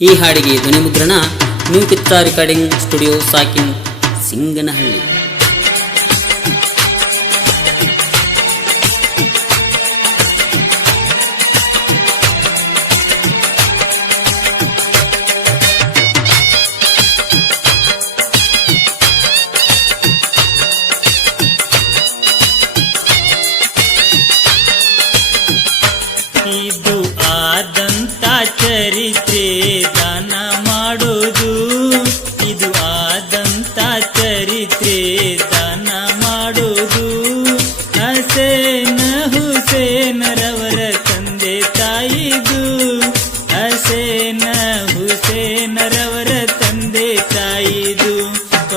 ಈ ಹಾಡಿಗೆ ಧ್ವನಿ ಮುದ್ರಣ ನ್ಯೂ ಪಿತ್ತಾ ರೆಕಾರ್ಡಿಂಗ್ ಸ್ಟುಡಿಯೋ ಸಾಕಿನ್ ಸಿಂಗನಹಳ್ಳಿ. ಇದು ಆದಂತ ಚರಿತ್ರೆ ದಾನ ಮಾಡೋದು, ಇದು ಆದಂತ ಚರಿತ್ರೆ ದಾನ ಮಾಡೋದು. ಹಸೇನ ಹುಸೇನರವರ ತಂದೆ ತಾಯಿದು, ಹಸೇನ ಹುಸೇನರವರ ತಂದೆ ತಾಯಿದು.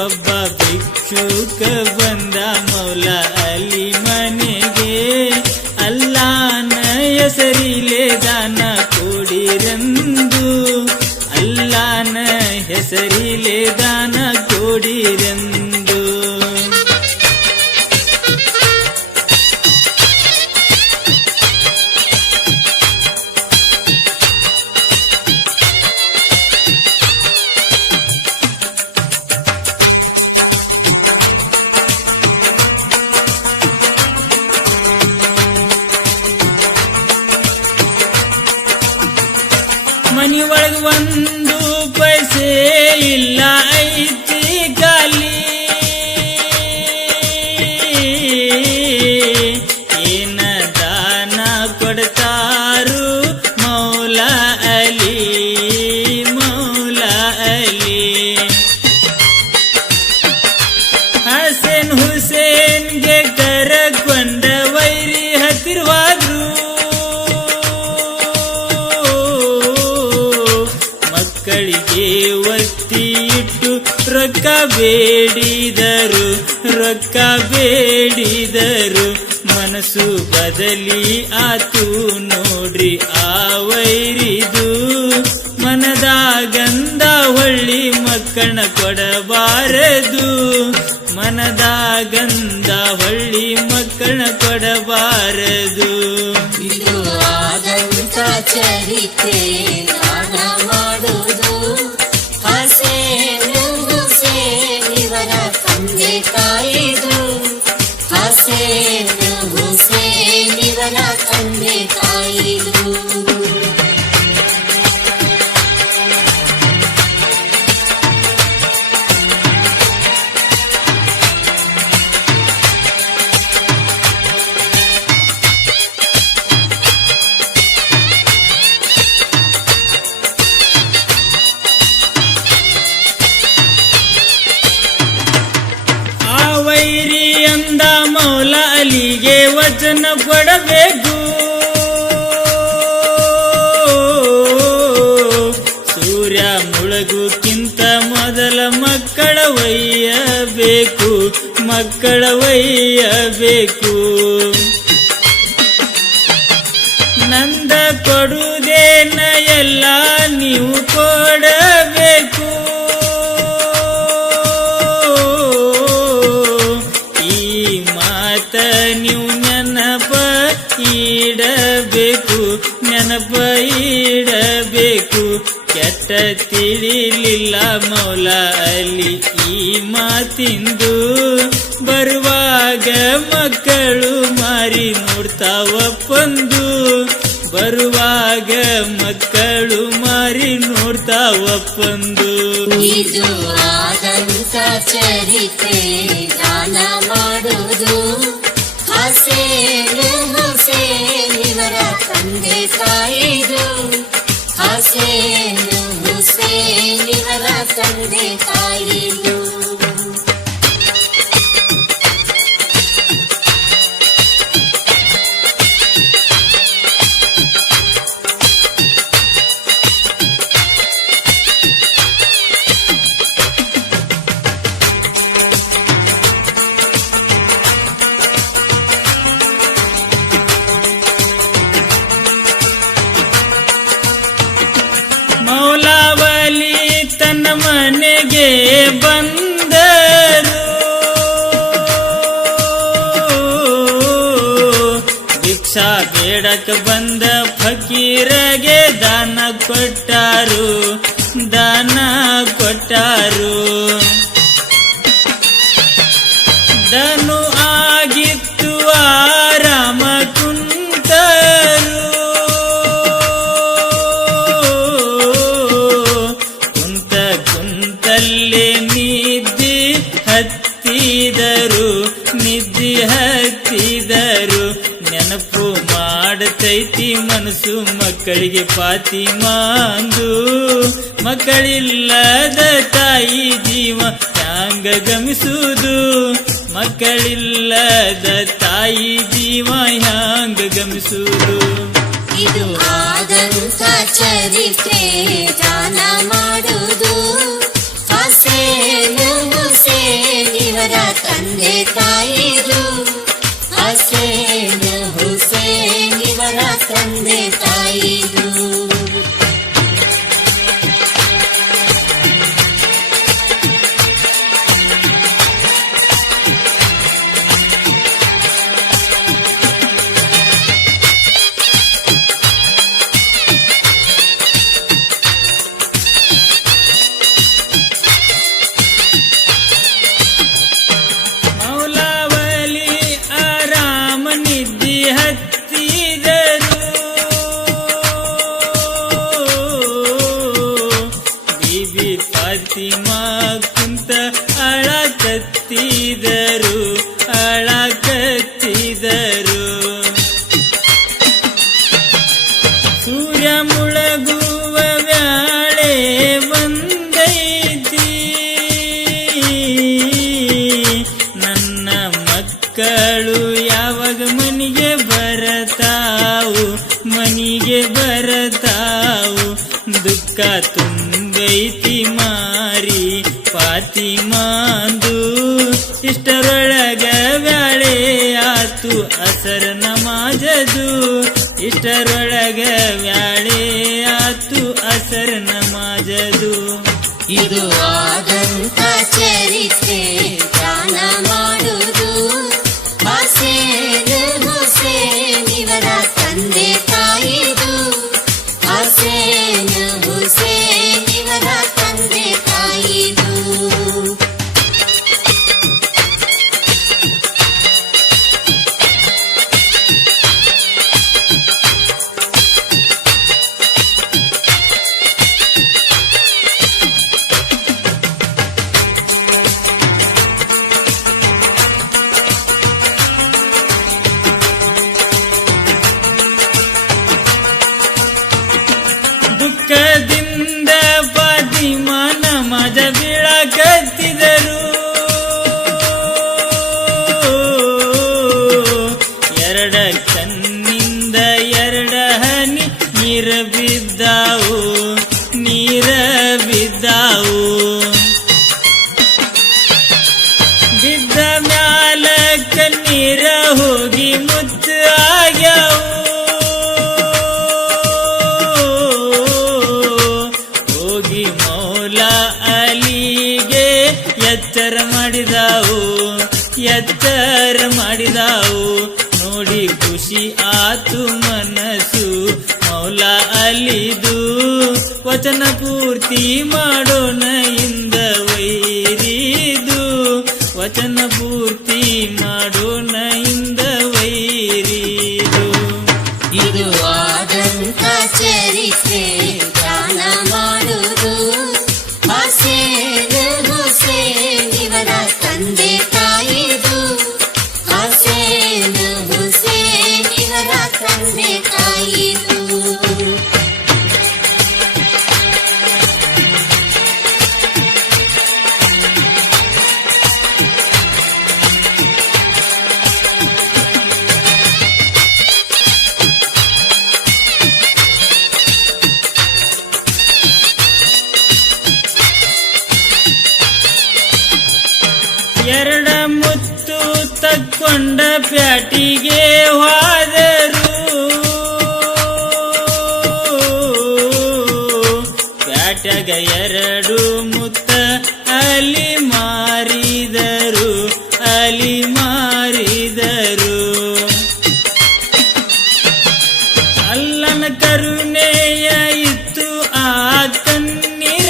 ಒಬ್ಬ ಭಿಕ್ಷುಕ ಬಂದ ಮೌಲ ಅಲಿ ಮನೆಗೆ, ಅಲ್ಲಾನ ಹೆಸರಿಲೆ ದಾನ ಕೊಡಿರೆಂದು, ಅಲ್ಲಾನ ಹೆಸರಿಲೆ ದಾನ ಕೊಡಿರೆಂದು. ಮನಿಯೊಳಗ ಒಂದು ಪೈಸೆ ಇಲ್ಲ ಐತಿ ಗಾಲಿ, ಏನ ದಾನ ಕೊಡ್ತಾರು ಮೌಲ ಅಲಿ, ಮೌಲ ಅಲಿ. ಹಸೇನ್ ಹುಸೇನ್ಗೆ ಕರಕೊಂಡ ವೈರಿ ಹತ್ತಿರವಾದ್ರು, ಮಕ್ಕಳಿಗೆ ಒತ್ತಿ ಇಟ್ಟು ರೊಕ್ಕ ಬೇಡಿದರು, ರೊಕ್ಕ ಬೇಡಿದರು. ಮನಸ್ಸು ಬದಲಿ ಆತು ನೋಡ್ರಿ ಆ ವೈರಿದು, ಮನದಾಗಂದ ಹೊಳ್ಳಿ ಮಕ್ಕಳನ್ನ ಕೊಡಬಾರದು, ಮನದಾಗಂದ ಹೊಳ್ಳಿ ಮಕ್ಕಳನ್ನ ಕೊಡಬಾರದು. ಇದು ಆದಂತ ಚರಿತ್ರೆ ದಾನ ಮಾಡೋದು, ಹಸೇನ್ ಹುಸೇನ್ ಇವರ ತಂದೆ ತಾಯಿದು, ಹಸೇನ್ ಹುಸೇನ್ ಇವರ ತಂದೆ ತಾಯಿದು. ವೈರಿ ಅಂದ ಮೌಲ ಅಲಿಗೆ ವಚನ ಕೊಡಬೇಕು, ಸೂರ್ಯ ಮುಳುಗುಕ್ಕಿಂತ ಮೊದಲ ಮಕ್ಕಳ ಒಯ್ಯಬೇಕು, ಮಕ್ಕಳ ಒಯ್ಯಬೇಕು. ನಂದ ಕೊಡುವುದೇನ ಎಲ್ಲ ನೀವು ಕೊಡಬೇಕು, ನೀವು ನೆನಪ ಇಡಬೇಕು, ನೆನಪ ಇಡಬೇಕು. ಕೆಟ್ಟ ತಿಳಿಲಿಲ್ಲ ಮೌಲ ಅಲಿ ಈ ಮಾತಿಂದು, ಬರುವಾಗ ಮಕ್ಕಳು ಮಾರಿ ನೋಡ್ತಾವಪ್ಪಂದು, ಬರುವಾಗ ಮಕ್ಕಳು ಮಾರಿ ನೋಡ್ತಾವಪ್ಪಂದು. ಇದು ಆದಂತ ಚರಿತ್ರೆ ದಾನ ಮಾಡೋದು, ಹಸೇನ್ ಹುಸೇನ್ ಇವರ ತಂದೆ ತಾಯಿದು, ಹಸೇನ್ ಹುಸೇನ್ ಇವರ ತಂದೆ ತಾಯಿದು. ಮೌಲಾವಲಿ ತನ್ನ ಮನೆಗೆ ಬಂದರು, ಭಿಕ್ಷಾ ಬೇಡಕ ಬಂದ ಫಕೀರಗೆ ದಾನ ಕೊಟ್ಟಾರು, ದಾನ ಕೊಟ್ಟಾರು. ದನು ಆಗಿತ್ತು ಆರಾಮ ಕುಂತರು. ಕುಂತ ಕುಂತಲ್ಲೇ ನಿದ್ದೆ ಹತ್ತಿದರು, ನಿದ್ದೆ ಹತ್ತಿದರು. ನೆನಪು ಮಾಡತೈತಿ ಮನಸ್ಸು ಮಕ್ಕಳಿಗೆ ಫಾತಿಮಾಂದು. ಮಕ್ಕಳಿಲ್ಲದ ತಾಯಿ ಜೀವ ಹ್ಯಾಂಗ ಗಮಿಸುವುದು, ಮಕ್ಕಳಿಲ್ಲದ ತಾಯಿ ಜೀವ ಹ್ಯಾಂಗ ಗಮಿಸುವುದು. ಇದು ಆದಂತ ಚರಿತ್ರೆ ದಾನ ಮಾಡುವುದು. ಹಸೇನ್ ಹುಸೇನ್ ಇವರ ತಂದೆ ತಾಯಿರು. ಹಸೇನ್ ಹುಸೇನ್ ಇವರ ತಂದೆ ತಾಯಿರು. ಮೌಲಾವಲಿ ಆರಾಮ ನಿದ್ದೆ ಹತ್ತಿದರು. ಬೀಬಿ ಫಾತಿಮಾ ಕುಂತ ಅಳಕತ್ತಿದರು, ಅಳಕತ್ತಿದರು. ಸೂರ್ಯ ಮುಳಗುವ ವ್ಯಾಳೆ ಬಂದೈತಿ, ನನ್ನ ಮಕ್ಕಳು ಯಾವಾಗ ಮನೆಗೆ ಬರತಾವು, ಮನೆಗೆ ಬರತಾವು. ದುಃಖ ತುಂಬೈತಿ ಮಾರಿ ಫಾತಿಮಾಂದು. ಇಷ್ಟರೊಳಗ ವ್ಯಾಳೆ ಆತು ಅಸರ ನಮಾಜದು. ಇಷ್ಟರೊಳಗ ವ್ಯಾಳೆ ಆತು ಅಸರ ನಮಾಜದು. ಇದು ಆದಂತ ಚರಿತ್ರೆ ದಾನ ಮಾಡುವುದು. ಹಸೇನ್ ಹುಸೇನ್ ಇವರ ತಂದೆ ತಾಯಿದು. ಹಸೇನ್ ಹುಸೇನ್ ಇವರ ತಂದೆ ತಾಯಿದು. ದುಃಖದಿಂದ ಫಾತಿಮಾ ನಮಾಜ ಬೀಳಕತ್ತಿದರು. ಎರಡ ಕಣ್ಣಿಂದ ಎರಡ ಹನಿ ನೀರ ಬಿದ್ದಾವು, ನೀರ ಬಿದ್ದಾವು. ಬಿದ್ದ ಮ್ಯಾಲ ಕಣ್ಣೀರ ಹೋಗಿ ಮುತ್ತು ಆಗ್ಯಾವು. ಹೋಗಿ ಮೌಲಾ ಅಲಿಗೆ ಎತ್ತರ ಮಾಡಿದಾವು, ಎತ್ತರ ಮಾಡಿದಾವು. ನೋಡಿ ಖುಷಿ ಆತು ಮನಸ್ಸು ಮೌಲಾ ಅಲಿದು. ವಚನ ಪೂರ್ತಿ ಮಾಡೋಣ ಇಂದ ವೈರಿದು, ವಚನ ಪೂರ್ತಿ ಮಾಡೋಣ ಇಂದ ವೈರಿದು. ಇದು ಆದಂತ ಚರಿತ್ರೆ ದಾನ ಮಾಡುವುದು. ಹಸೇನ್ ಹುಸೇನ್ ಇವರ ತಂದೆ ತಾಯಿದು. ಹಸೇನ್ ಹುಸೇನ್ ಇವರ ತಂದೆ ತಾಯಿದು. ಎರಡ ಮುತ್ತು ತಕ್ಕೊಂಡ ಪ್ಯಾಟಿಗೆ ಹೋದರು. ಪ್ಯಾಟ್ಯಾಗ ಎರಡು ಮುತ್ತ ಅಲಿ ಮಾರಿದರು, ಅಲಿ ಮಾರಿದರು. ಅಲ್ಲನ ಕರುಣೆಯ ಇತ್ತು ಆ ಕಣ್ಣೀರ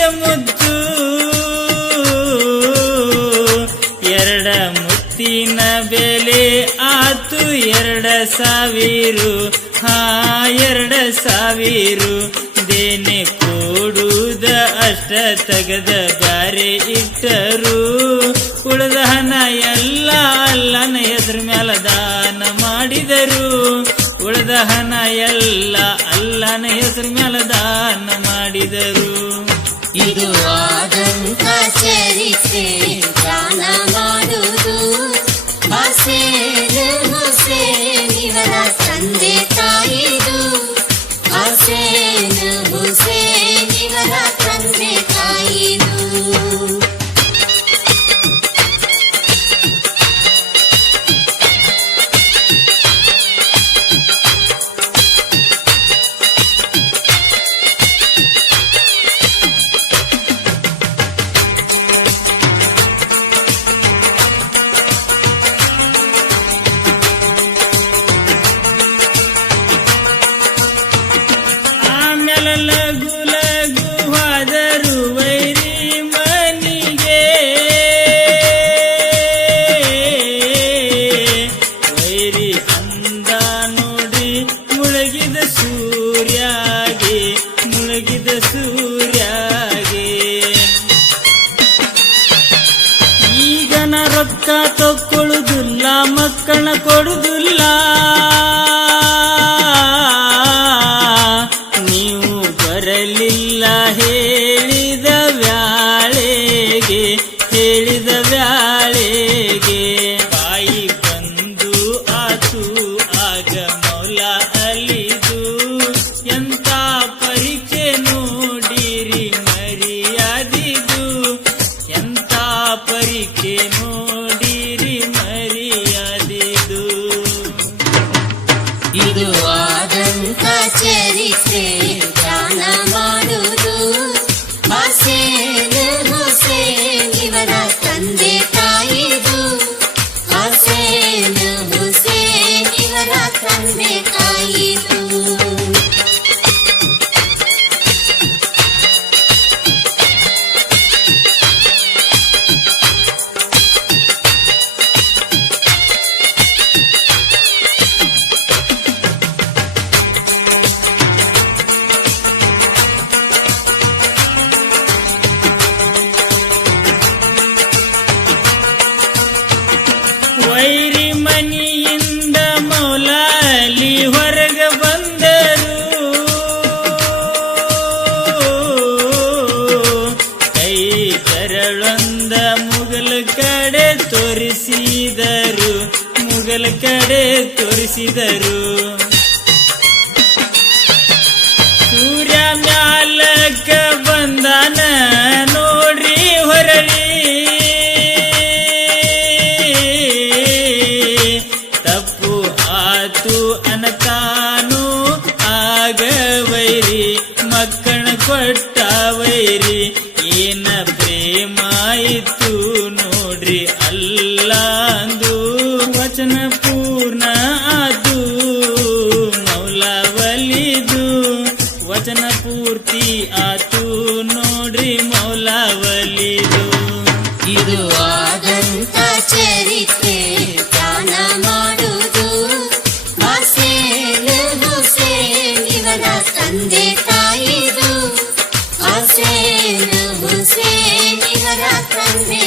ಸಾವಿರು, 2000 ದೇನೆ ಕೊಡುವುದ ಅಷ್ಟ ತೆಗೆದ ಬ್ಯಾರೆ ಇಟ್ಟರು. ಉಳಿದ ಹಣ ಎಲ್ಲ ಅಲ್ಲನ ಹೆಸರು ಮ್ಯಾಲ ದಾನ ಮಾಡಿದರು. ಉಳಿದ ಹಣ ಎಲ್ಲ ಅಲ್ಲನ ಹೆಸರು ಮ್ಯಾಲ ದಾನ ಮಾಡಿದರು. ಇದು ಆದಂತ ಚರಿತ್ರೆ ದಾನ ಮಾಡುವುದು. ಹುಸೇನ್ ಇವರ ತಂದೆ ತಾಯಿದು. ಹುಸೇನ್ ಇವರ ತಂದೆ ತಾಯಿದು. ಲಘು ಲಘು ಹೋದರು ವೈರಿ ಮನಿಗೆ. ವೈರಿ ಅಂದ ನೋಡಿ ಮುಳುಗಿದ ಸೂರ್ಯಾಗೆ, ಮುಳುಗಿದ ಸೂರ್ಯಾಗೆ. ಈಗನ ರೊಕ್ಕ ತಕ್ಕೊಳ್ಳುದಿಲ್ಲ, ಮಕ್ಕಳನ್ನ ಕೊಡುದಿಲ್ಲ. ಬರಲಿಲ್ಲ ಹೇಳಿದ ವ್ಯಾಳೆಗೆ, ಹೇಳಿದ ವ್ಯಾಳೆಗೆ. ಬಾಯಿ ಬಂದು ಆತು ಆಗ ಮೌಲ ಅಲಿದು. ಎಂತ ಪರೀಕ್ಷೆ ನೋಡಿರಿ ಮರ್ಯಾದಿದು. ಎಂತ ಪರೀಕ್ಷೆ ನೋಡಿರಿ ಮರ್ಯಾದಿದು. ಇದು ಆದಂತ ಚರಿತ್ರೆ ದಾನ ಮಾಡುವುದು. ಹುಸೇನ್ ಇವರ ತಂದೆ ತಾಯಿದು. ಹುಸೇನ್ ಇವರ ತಂದೆ ತಾಯಿದು. ವೈರಿ ಮನಿಯಿಂದ ಮೌಲಾಲಿ ಹೊರಗೆ ಬಂದರು. ಕೈ ಕರಳೊಂದ ಮುಗಲ ಕಡೆ ತೋರಿಸಿದರು, ಮುಗಲ ಕಡೆ ತೋರಿಸಿದರು. ಸೂರ್ಯ ಮ್ಯಾಲಕ ಬಂದಾನ ನೋಡ್ರಿ ಹೊರಳಿ. ತಪ್ಪು ಆತು ಅನತಾನು ಆಗ ವೈರಿ, ಮಕ್ಕಳ ಕೊಟ್ಟ ವೈರಿ. ಏನ ಪ್ರೇಮ ಇತ್ತು ನೋಡ್ರಿ ಅಲ್ಲಾಂದು. ವಚನ ಪೂರ್ಣ ಆತು ಮೌಲ ಒಲಿದು. ವಚನ ಪೂರ್ತಿ ಆತು ನೋಡ್ರಿ ಮೌಲ ಒಲಿದು. ಇದು ಆದಂತ ಚರಿತ್ರೆ ದಾನ ಮಾಡುವುದು. ಹುಸೇನ್ ಇವರ ತಂದೆ ತಾಯಿದು. ಹುಸೇನ್ ಇವರ ತಂದೆ